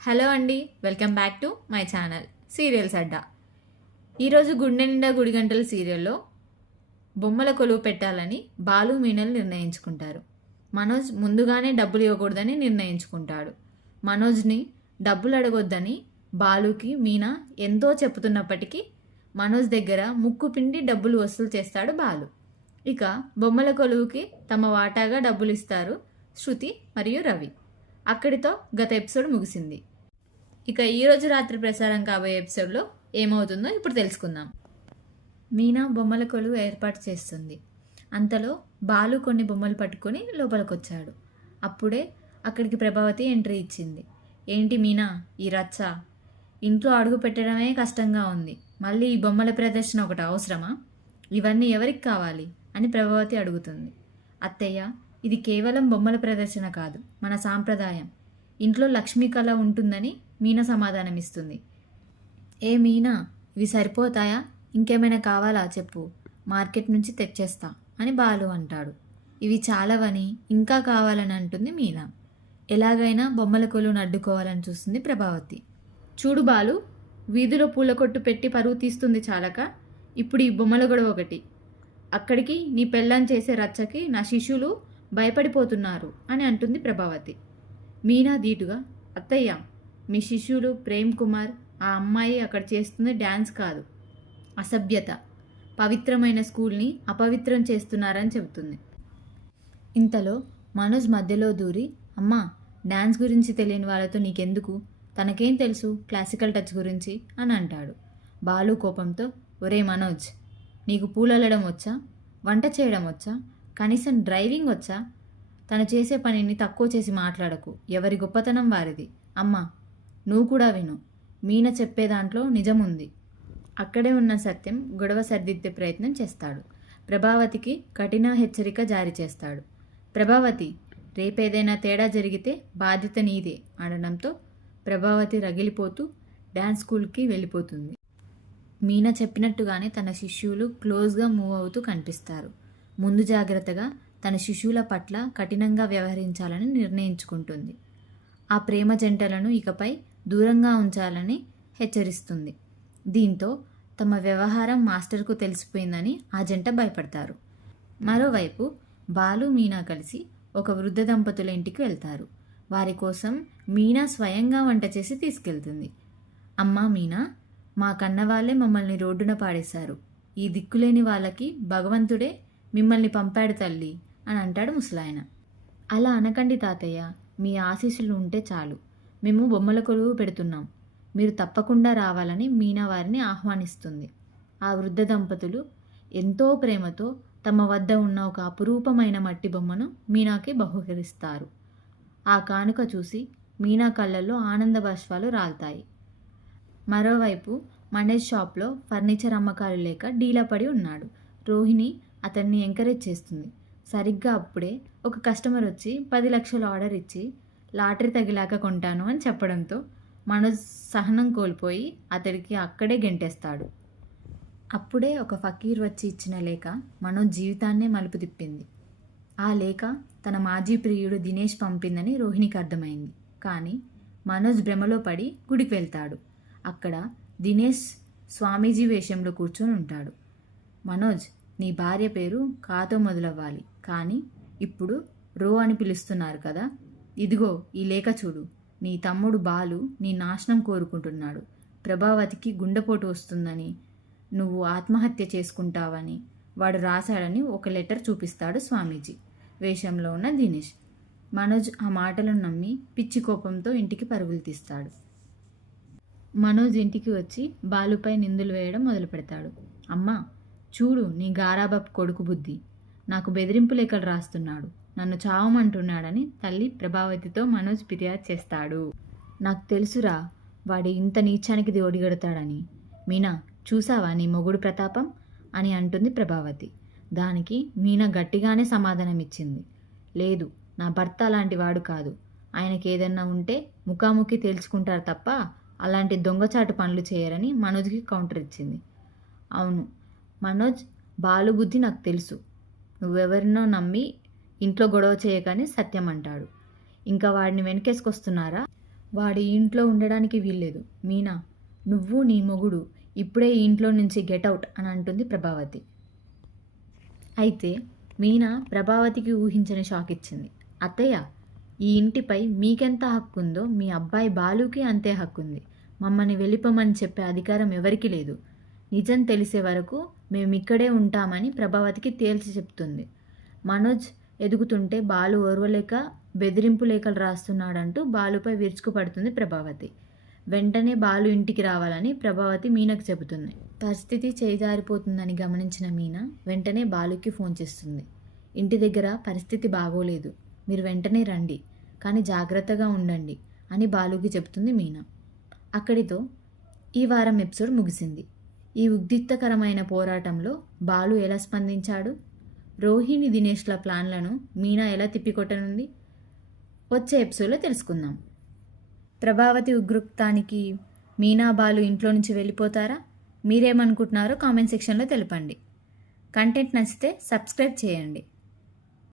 Hello అండి, welcome back to my channel serials అడ్డా. ఈరోజు గుండె నిండా గుడి గంటల సీరియల్లో బొమ్మల కొలువు పెట్టాలని బాలు మీనల్ నిర్ణయించుకుంటారు. మనోజ్ ముందుగానే డబ్బులు ఇవ్వకూడదని నిర్ణయించుకుంటాడు. మనోజ్ని డబ్బులు అడగొద్దని బాలుకి మీనా ఎంతో చెప్తున్నప్పటికీ మనోజ్ దగ్గర ముక్కు పిండి డబ్బులు వసూలు చేస్తాడు బాలు. ఇక బొమ్మల కొలువుకి తమ వాటాగా డబ్బులు ఇస్తారు శృతి మరియు రవి. అక్కడితో గత ఎపిసోడ్ ముగిసింది. ఇక ఈరోజు రాత్రి ప్రసారం కాబోయే ఎపిసోడ్లో ఏమవుతుందో ఇప్పుడు తెలుసుకుందాం. మీనా బొమ్మల కొలువు ఏర్పాటు చేస్తుంది. అంతలో బాలు కొన్ని బొమ్మలు పట్టుకొని లోపలికి వచ్చాడు. అప్పుడే అక్కడికి ప్రభావతి ఎంట్రీ ఇచ్చింది. ఏంటి మీనా ఈ రచ్చ? ఇంట్లో అడుగు పెట్టడమే కష్టంగా ఉంది, మళ్ళీ ఈ బొమ్మల ప్రదర్శన ఒకటి అవసరమా? ఇవన్నీ ఎవరికి కావాలి అని ప్రభావతి అడుగుతుంది. అత్తయ్య, ఇది కేవలం బొమ్మల ప్రదర్శన కాదు, మన సాంప్రదాయం. ఇంట్లో లక్ష్మీ కళ ఉంటుందని మీనా సమాధానం ఇస్తుంది. ఏ మీనా, ఇవి సరిపోతాయా? ఇంకేమైనా కావాలా చెప్పు, మార్కెట్ నుంచి తెచ్చేస్తా అని బాలు అంటాడు. ఇవి చాలవని ఇంకా కావాలని అంటుంది మీనా. ఎలాగైనా బొమ్మల కొలువును అడ్డుకోవాలని చూస్తుంది ప్రభావతి. చూడు బాలు, వీధిలో పూల కొట్టు పెట్టి పరువు తీస్తుంది చాలక ఇప్పుడు ఈ బొమ్మల గొడవ ఒకటి. అక్కడికి నీ పెళ్ళాం చేసే రచ్చకి నా శిష్యులు భయపడిపోతున్నారు అని అంటుంది ప్రభావతి. మీనా ధీటుగా, అత్తయ్య, మీ శిష్యులు ప్రేమ్ కుమార్ ఆ అమ్మాయి అక్కడ చేస్తుంది డ్యాన్స్ కాదు, అసభ్యత, పవిత్రమైన స్కూల్ని అపవిత్రం చేస్తున్నారని చెబుతుంది. ఇంతలో మనోజ్ మధ్యలో దూరి, అమ్మా, డ్యాన్స్ గురించి తెలియని వాళ్ళతో నీకెందుకు, తనకేం తెలుసు క్లాసికల్ టచ్ గురించి అని అంటాడు. బాలు కోపంతో, ఒరే మనోజ్, నీకు పూలల్లడం వచ్చా, వంట చేయడం వచ్చా, కనీసం డ్రైవింగ్ వచ్చా? తను చేసే పనిని తక్కువ చేసి మాట్లాడకు, ఎవరి గొప్పతనం వారిది. అమ్మా, నువ్వు కూడా విను, మీన చెప్పే దాంట్లో నిజముంది. అక్కడే ఉన్న సత్యం గొడవ సర్దిద్దే ప్రయత్నం చేస్తాడు. ప్రభావతికి కఠిన హెచ్చరిక జారీ చేస్తాడు. ప్రభావతి, రేపేదైనా తేడా జరిగితే బాధ్యత నీదే అనడంతో ప్రభావతి రగిలిపోతూ డ్యాన్స్ స్కూల్కి వెళ్ళిపోతుంది. మీనా చెప్పినట్టుగానే తన శిష్యులు క్లోజ్గా మూవ్ అవుతూ కనిపిస్తారు. ముందు జాగ్రత్తగా తన శిష్యుల పట్ల కఠినంగా వ్యవహరించాలని నిర్ణయించుకుంటుంది. ఆ ప్రేమ జంటలను ఇకపై దూరంగా ఉంచాలని హెచ్చరిస్తుంది. దీంతో తమ వ్యవహారం మాస్టర్కు తెలిసిపోయిందని ఆ జంట భయపడతారు. మరోవైపు బాలు మీనా కలిసి ఒక వృద్ధ దంపతుల ఇంటికి వెళ్తారు. వారి కోసం మీనా స్వయంగా వంట చేసి తీసుకెళ్తుంది. అమ్మా మీనా, మా కన్నవాళ్లే మమ్మల్ని రోడ్డున పాడేశారు. ఈ దిక్కులేని వాళ్ళకి భగవంతుడే మిమ్మల్ని పంపాడు తల్లి అని అంటాడు ముసలాయన. అలా అనకండి తాతయ్య, మీ ఆశీస్సులు ఉంటే చాలు. మేము బొమ్మల కొలువు పెడుతున్నాం, మీరు తప్పకుండా రావాలని మీనా వారిని ఆహ్వానిస్తుంది. ఆ వృద్ధ దంపతులు ఎంతో ప్రేమతో తమ వద్ద ఉన్న ఒక అపురూపమైన మట్టి బొమ్మను మీనాకి బహుకరిస్తారు. ఆ కానుక చూసి మీనా కళ్ళల్లో ఆనంద బాష్పాలు రాల్తాయి. మరోవైపు మనోజ్ షాప్లో ఫర్నిచర్ అమ్మకాలు లేక డీలా పడి ఉన్నాడు. రోహిణి అతన్ని ఎంకరేజ్ చేస్తుంది. సరిగ్గా అప్పుడే ఒక కస్టమర్ వచ్చి 10 లక్షల ఆర్డర్ ఇచ్చి లాటరీ తగిలాక కొంటాను అని చెప్పడంతో మనోజ్ సహనం కోల్పోయి అతడికి అక్కడే గెంటేస్తాడు. అప్పుడే ఒక ఫకీర్ వచ్చి ఇచ్చిన లేఖ మనోజ్ జీవితాన్నే మలుపు తిప్పింది. ఆ లేఖ తన మాజీ ప్రియుడు దినేష్ పంపిందని రోహిణికి అర్థమైంది. కానీ మనోజ్ భ్రమలో పడి గుడికి వెళ్తాడు. అక్కడ దినేష్ స్వామీజీ వేషంలో కూర్చొని ఉంటాడు. మనోజ్, నీ భార్య పేరు కాతో మొదలవ్వాలి, కానీ ఇప్పుడు రో అని పిలుస్తున్నారు కదా. ఇదిగో ఈ లేఖ చూడు. నీ తమ్ముడు బాలు నీ నాశనం కోరుకుంటున్నాడు. ప్రభావతికి గుండెపోటు వస్తుందని, నువ్వు ఆత్మహత్య చేసుకుంటావని వాడు రాశాడని ఒక లెటర్ చూపిస్తాడు స్వామీజీ వేషంలో ఉన్న దినేష్. మనోజ్ ఆ మాటలను నమ్మి పిచ్చి కోపంతో ఇంటికి పరుగులు తీస్తాడు. మనోజ్ ఇంటికి వచ్చి బాలుపై నిందులు వేయడం మొదలు పెడతాడు. అమ్మా, చూడు నీ గారాబప్ కొడుకు బుద్ధి, నాకు బెదిరింపు లేఖలు రాస్తున్నాడు, నన్ను చావమంటున్నాడని తల్లి ప్రభావతితో మనోజ్ ఫిర్యాదు చేస్తాడు. నాకు తెలుసురా, వాడి ఇంత నీచానికి ఒడిగడతాడని. మీనా, చూసావా నీ మొగుడు ప్రతాపం అని అంటుంది ప్రభావతి. దానికి మీనా గట్టిగానే సమాధానం ఇచ్చింది. లేదు, నా భర్త అలాంటి వాడు కాదు. ఆయనకి ఏదన్నా ఉంటే ముఖాముఖి తేల్చుకుంటారు తప్ప అలాంటి దొంగచాటు పనులు చేయరని మనోజ్కి కౌంటర్ ఇచ్చింది. అవును మనోజ్, బాలు బుద్ధి నాకు తెలుసు. నువ్వెవరినో నమ్మి ఇంట్లో గొడవ చేయకని సత్యం అంటాడు. ఇంకా వాడిని వెనకేసుకొస్తున్నారా? వాడి ఇంట్లో ఉండడానికి వీల్లేదు. మీనా, నువ్వు నీ మొగుడు ఇప్పుడే ఈ ఇంట్లో నుంచి గెటౌట్ అని అంటుంది ప్రభావతి. అయితే మీనా ప్రభావతికి ఊహించని షాక్ ఇచ్చింది. అత్తయ్య, ఈ ఇంటిపై మీకెంత హక్కు ఉందో మీ అబ్బాయి బాలుకి అంతే హక్కు ఉంది. మమ్మల్ని వెళ్ళిపోమని చెప్పే అధికారం ఎవరికీ లేదు. నిజం తెలిసే వరకు మేము ఇక్కడే ఉంటామని ప్రభావతికి తేల్చి చెప్తుంది. మనోజ్ ఎదుగుతుంటే బాలు ఓర్వలేక బెదిరింపు లేఖలు రాస్తున్నాడంటూ బాలుపై విరుచుకుపడుతుంది ప్రభావతి. వెంటనే బాలు ఇంటికి రావాలని ప్రభావతి మీనకు చెబుతుంది. పరిస్థితి చేజారిపోతుందని గమనించిన మీనా వెంటనే బాలుకి ఫోన్ చేస్తుంది. ఇంటి దగ్గర పరిస్థితి బాగోలేదు, మీరు వెంటనే రండి, కానీ జాగ్రత్తగా ఉండండి అని బాలుకి చెబుతుంది మీనా. అక్కడితో ఈ వారం ఎపిసోడ్ ముగిసింది. ఈ ఉద్రిక్తకరమైన పోరాటంలో బాలు ఎలా స్పందించాడు? రోహిణి దినేష్ల ప్లాన్లను మీనా ఎలా తిప్పికొట్టనుంది? వచ్చే ఎపిసోడ్లో తెలుసుకుందాం. ప్రభావతి ఉగ్రతానికి మీనా బాలు ఇంట్లో నుంచి వెళ్ళిపోతారా? మీరేమనుకుంటున్నారో కామెంట్ సెక్షన్లో తెలపండి. కంటెంట్ నచ్చితే సబ్స్క్రైబ్ చేయండి.